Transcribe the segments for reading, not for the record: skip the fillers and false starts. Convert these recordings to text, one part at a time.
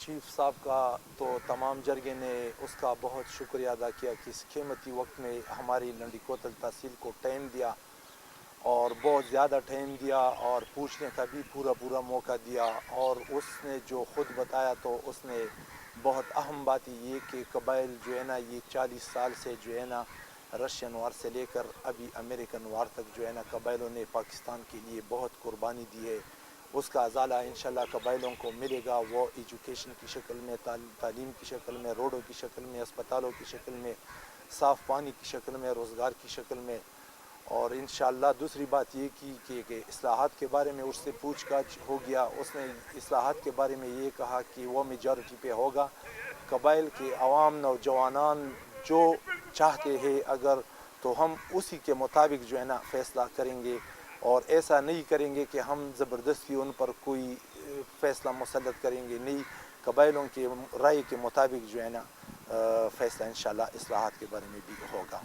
Chief صاحب کا تو تمام جرگے نے اس کا بہت شکریہ ادا کیا کہ اس قیمتی وقت میں ہماری لنڈی کوتل تحصیل کو ٹائم دیا اور بہت زیادہ ٹائم دیا اور پوچھنے کا بھی پورا موقع دیا. اور اس نے جو خود بتایا تو اس نے بہت اہم بات یہ کہ قبائل جو ہے نا یہ 40 سال سے جو ہے نا رشین وار سے لے کر ابھی امریکن وار تک جو ہے نا قبائلوں نے پاکستان کے لیے بہت قربانی دی ہے. اس کا ازالہ انشاءاللہ قبائلوں کو ملے گا. وہ ایجوکیشن کی شکل میں، تعلیم کی شکل میں، روڈوں کی شکل میں، اسپتالوں کی شکل میں، صاف پانی کی شکل میں، روزگار کی شکل میں. اور انشاءاللہ دوسری بات یہ کی کہ اصلاحات کے بارے میں اس سے پوچھ گچھ ہو گیا. اس نے اصلاحات کے بارے میں یہ کہا کہ وہ میجورٹی پہ ہوگا. قبائل کے عوام نوجوانان جو چاہتے ہیں اگر تو ہم اسی کے مطابق جو ہے نا فیصلہ کریں گے اور ایسا نہیں کریں گے کہ ہم زبردستی ان پر کوئی فیصلہ مسلط کریں گے. نہیں، قبائلوں کے رائے کے مطابق جو ہے نا فیصلہ انشاءاللہ اصلاحات کے بارے میں بھی ہوگا.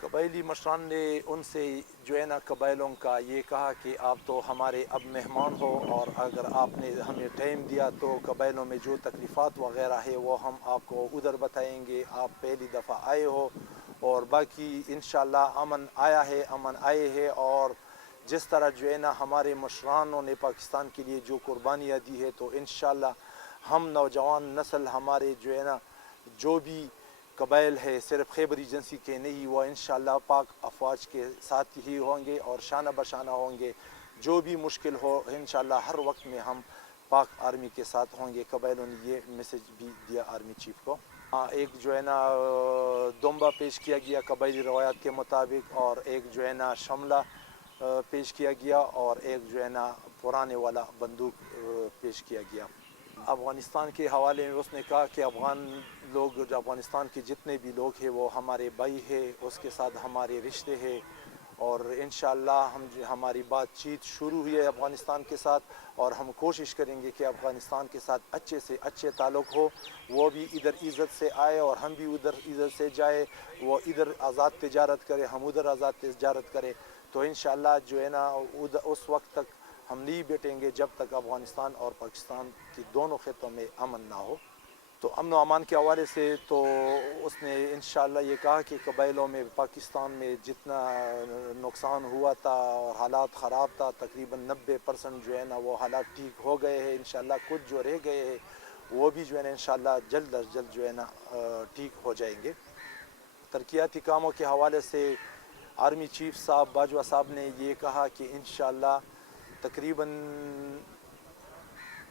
قبائلی مشران نے ان سے جو ہے نا قبائلوں کا یہ کہا کہ آپ تو ہمارے اب مہمان ہو اور اگر آپ نے ہمیں ٹائم دیا تو قبائلوں میں جو تکلیفات وغیرہ ہے وہ ہم آپ کو ادھر بتائیں گے. آپ پہلی دفعہ آئے ہو اور باقی انشاءاللہ امن آیا ہے، امن آئے ہے. اور جس طرح جو ہے نا ہمارے مشرانوں نے پاکستان کے لیے جو قربانیاں دی ہے تو انشاءاللہ ہم نوجوان نسل ہمارے جو ہے نا جو بھی قبائل ہے صرف خیبر ایجنسی کے نہیں، وہ انشاءاللہ پاک افواج کے ساتھ ہی ہوں گے اور شانہ بشانہ ہوں گے. جو بھی مشکل ہو انشاءاللہ ہر وقت میں ہم پاک آرمی کے ساتھ ہوں گے. قبائلوں نے یہ میسج بھی دیا آرمی چیف کو. ایک جو ہے نا دمبا پیش کیا گیا قبائلی روایات کے مطابق، اور ایک جو ہے نا شملہ پیش کیا گیا، اور ایک جو ہے نا پرانے والا بندوق پیش کیا گیا. افغانستان کے حوالے میں اس نے کہا کہ افغان لوگ، جو افغانستان کے جتنے بھی لوگ ہیں وہ ہمارے بھائی ہیں، اس کے ساتھ ہمارے رشتے ہیں. اور انشاءاللہ ہماری بات چیت شروع ہوئی ہے افغانستان کے ساتھ اور ہم کوشش کریں گے کہ افغانستان کے ساتھ اچھے سے اچھے تعلق ہو. وہ بھی ادھر عزت سے آئے اور ہم بھی ادھر عزت سے جائے. وہ ادھر آزاد تجارت کرے، ہم ادھر آزاد تجارت کرے. تو انشاءاللہ جو ہے نا اس وقت تک ہم نہیں بیٹھیں گے جب تک افغانستان اور پاکستان کی دونوں خطوں میں امن نہ ہو. تو امن و امان کے حوالے سے تو اس نے انشاءاللہ یہ کہا کہ قبائلوں میں پاکستان میں جتنا نقصان ہوا تھا اور حالات خراب تھا تقریباً 90% جو ہے نا وہ حالات ٹھیک ہو گئے ہیں. انشاءاللہ کچھ جو رہ گئے ہیں وہ بھی جو ہے نا انشاءاللہ جلد از جلد جو ہے نا ٹھیک ہو جائیں گے. ترقیاتی کاموں کے حوالے سے آرمی چیف صاحب باجوہ صاحب نے یہ کہا کہ انشاءاللہ تقریباً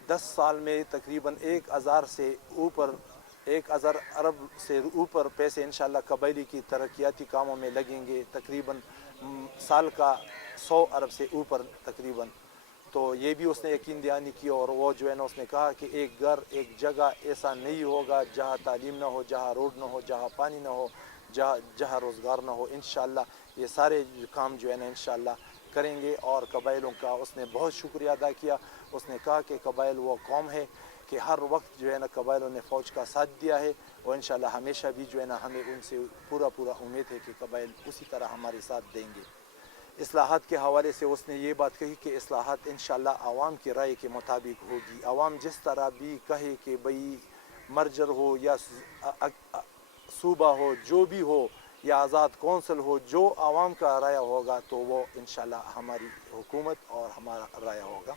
10 سال میں تقریباً 1000 ارب سے اوپر پیسے انشاءاللہ قبائلی کی ترقیاتی کاموں میں لگیں گے. تقریباً سال کا 100 ارب سے اوپر تقریباً. تو یہ بھی اس نے یقین دہانی کی. اور وہ جو ہے نا اس نے کہا کہ ایک گھر ایک جگہ ایسا نہیں ہوگا جہاں تعلیم نہ ہو، جہاں روڈ نہ ہو، جہاں پانی نہ ہو، جہاں روزگار نہ ہو. انشاءاللہ یہ سارے کام جو ہے نا انشاءاللہ کریں گے. اور قبائلوں کا اس نے بہت شکریہ ادا کیا. اس نے کہا کہ قبائل وہ قوم ہے کہ ہر وقت جو ہے نا قبائلوں نے فوج کا ساتھ دیا ہے اور انشاءاللہ ہمیشہ بھی جو ہے نا ہمیں ان سے پورا امید ہے کہ قبائل اسی طرح ہمارے ساتھ دیں گے. اصلاحات کے حوالے سے اس نے یہ بات کہی کہ اصلاحات انشاءاللہ عوام کی رائے کے مطابق ہوگی. عوام جس طرح بھی کہے کہ بھئی مرجر ہو یا صوبہ ہو، جو بھی ہو، یا آزاد کونسل ہو، جو عوام کا رائے ہوگا تو وہ انشاءاللہ ہماری حکومت اور ہمارا رائے ہوگا.